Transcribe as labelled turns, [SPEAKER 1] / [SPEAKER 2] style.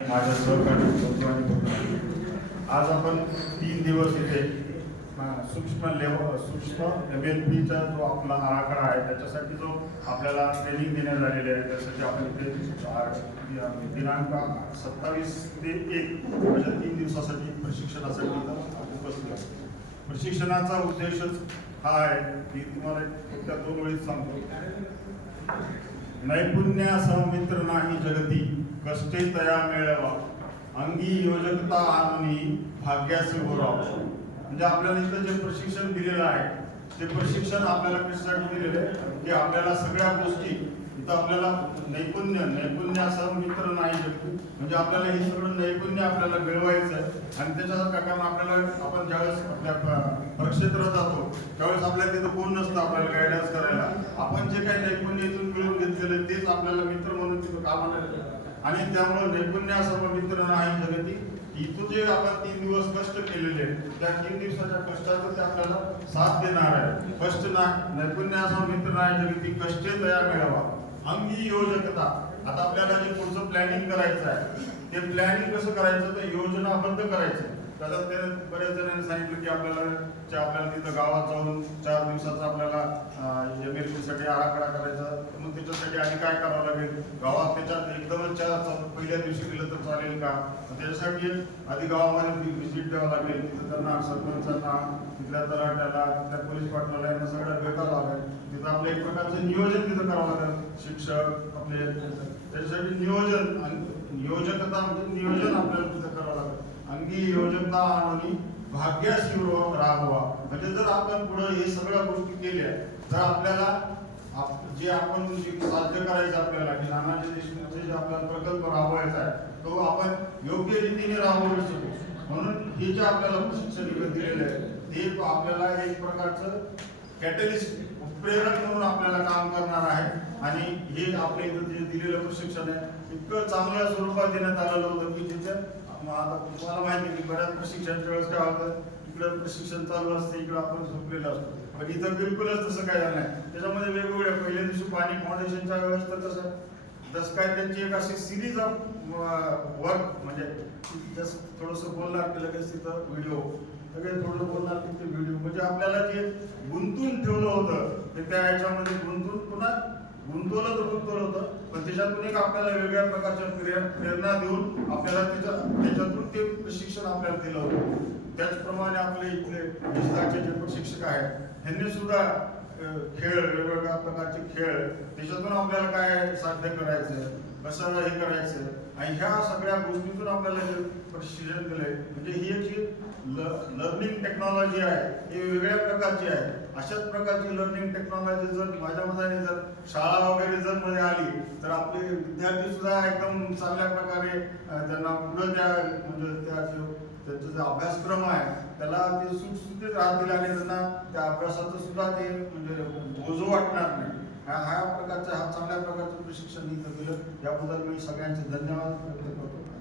[SPEAKER 1] माझ्या सहकारी आज आपण तीन दिवस इथे सूक्ष्म लेवल सूक्ष्म एम एल पीचा जो आपला आराखडा आहे त्याच्यासाठी जो आपल्याला ट्रेनिंग देण्यात आलेली आहे त्यासाठी आपण इथे दिनांक सत्तावीस ते एक म्हणजे तीन दिवसासाठी प्रशिक्षणासाठी उपस्थित आहे. प्रशिक्षणाचा उद्देशच हा आहे की तुम्हाला फक्त दोन वेळीच सांगतो. नैपुण्या संमित्र नाही जगती कष्टे तया मिळवा. अंगी योजकता आणून भाग्याचे गोराव म्हणजे आपल्याला इथं जे प्रशिक्षण दिलेलं आहे ते प्रशिक्षण आपल्याला कशासाठी दिलेलं आहे? की आपल्याला सगळ्या गोष्टी इथं आपल्याला नैपुण्य नैपुण्यासह मित्र नाही जगती. म्हणजे आपल्याला हे सगळं नैपुण्य आपल्याला मिळवायचं आहे. आणि त्याच्या कारण आपल्याला आपण ज्यावेळेस आपल्या प- प्रक्षेत्रात जातो त्यावेळेस आपल्याला तिथं कोण नसतं आपल्याला गायडन्स आपण जे काही नैपुण्य इथून मिळवून घेतलेलं तेच आपल्याला मित्र म्हणून तिथं कामाला आणि त्यामुळे नैपुण्यासह मित्र नाही जगती इथून जे आपण तीन दिवस कष्ट केलेले त्या तीन दिवसाच्या कष्टाचं ते आपल्याला साथ देणार आहे. कष्ट ना नैपुण्यासह मित्र नाही जगती कष्टे तयार मिळावा. अंगी योजकता. आता आपल्याला जे पुढचं प्लॅनिंग करायचं आहे ते प्लॅनिंग कसं करायचं? तर योजनाबद्ध करायचं. त्याच्यात ते बऱ्याच जणांनी सांगितलं की आपल्याला आपल्याला तिथं गावात जाऊन चार दिवसाचा आपल्याला एम आराखडा करायचा मग त्याच्यासाठी आधी काय करावं लागेल? गावात त्याच्यात एकदमच चार पहिल्या दिवशी गेलं तर चालेल का? त्याच्यासाठी आधी गावामध्ये व्हिजिट द्यावं लागेल. तिथं त्यांना सरपंचांना तिथल्या तलाट्याला तिथल्या पोलीस पाटलाला यांना सगळ्या भेटावं लागेल. तिथं आपलं एक प्रकारचं नियोजन तिथं करावं लागेल. शिक्षक आपले त्याच्यासाठी नियोजन आणि नियोजकता म्हणजे नियोजन आपल्याला तिथं करावं आणि भाग्याशी राहावा म्हणजे जर आपण पुढे हे सगळ्या गोष्टी केल्या तर आपल्याला आप- जे आपण साध्य करायचं आपल्याला की नानाजी देशमुखचे जे आपल्याला प्रकल्प राबवायचा आहे तो आपण योग्य रीतीने राबवू शकू. म्हणून हे जे आपल्याला प्रशिक्षण विकत दिलेलं आहे ते आपल्याला एक प्रकारचं कॅटलिस्ट प्रेरक म्हणून आपल्याला काम करणार आहे. आणि हे आपल्या इथं जे दिलेलं प्रशिक्षण आहे इतकं चांगल्या स्वरूपात देण्यात आलेलं होतं की त्याच्यात मग आता तुम्हाला माहिती आहे की बऱ्याच प्रशिक्षणच्या वेळेस काय होतं इकडं प्रशिक्षण चालू असतं इकडं आपण झोपलेलं असतो. पण इथं बिलकुलच तसं काय झालं नाही. त्याच्यामध्ये वेगवेगळ्या पहिल्या दिवशी पाणी फाउंडेशनच्या वेळेस तर तसं जसं काय त्यांची एक अशी सिरीज ऑफ वर्क म्हणजे जसं थोडंसं बोलणार की लगेच तिथं व्हिडिओ सगळे थोडं बोलणार की ते व्हिडिओ म्हणजे आपल्याला जे गुंतून ठेवलं होतं ते त्या याच्यामध्ये गुंतून पुन्हा गुंतवलं तर गुंतवलं होतं पण त्याच्यातून एक आपल्याला वेगळ्या प्रकारच्या प्रेरणा देऊन आपल्याला त्याच्या शिक्षण प्रशिक्षण आपल्याला दिलं होतं. त्याचप्रमाणे आपले इथले विस्तारचे जे प्रशिक्षक आहेत त्यांनी सुद्धा खेळ वेगवेगळ्या प्रकारचे खेळ. त्याच्यातून आपल्याला काय साध्य करायचं कसं हे करायचं? आणि ह्या सगळ्या गोष्टीतून आपल्याला प्रशिक्षण दिलंय. म्हणजे ही एक जी लर्निंग टेक्नॉलॉजी आहे ही वेगळ्या प्रकारची आहे. अशाच प्रकारची लर्निंग टेक्नॉलॉजी जर माझ्या मताने जर शाळा वगैरे जर मध्ये आली तर आपले विद्यार्थी सुद्धा एकदम चांगल्या प्रकारे त्यांना पुढं त्या म्हणजे त्या त्यांचा जो अभ्यासक्रम आहे त्याला ते सुटसुटीत राहतील आणि त्यांना त्या अभ्यासाचं सुद्धा ते म्हणजे बोजो वाटणार नाही. हा हा प्रकारचं हा चांगल्या प्रकारचं प्रशिक्षण इथं दिलं. याबद्दल मी सगळ्यांचे धन्यवाद व्यक्त करतो.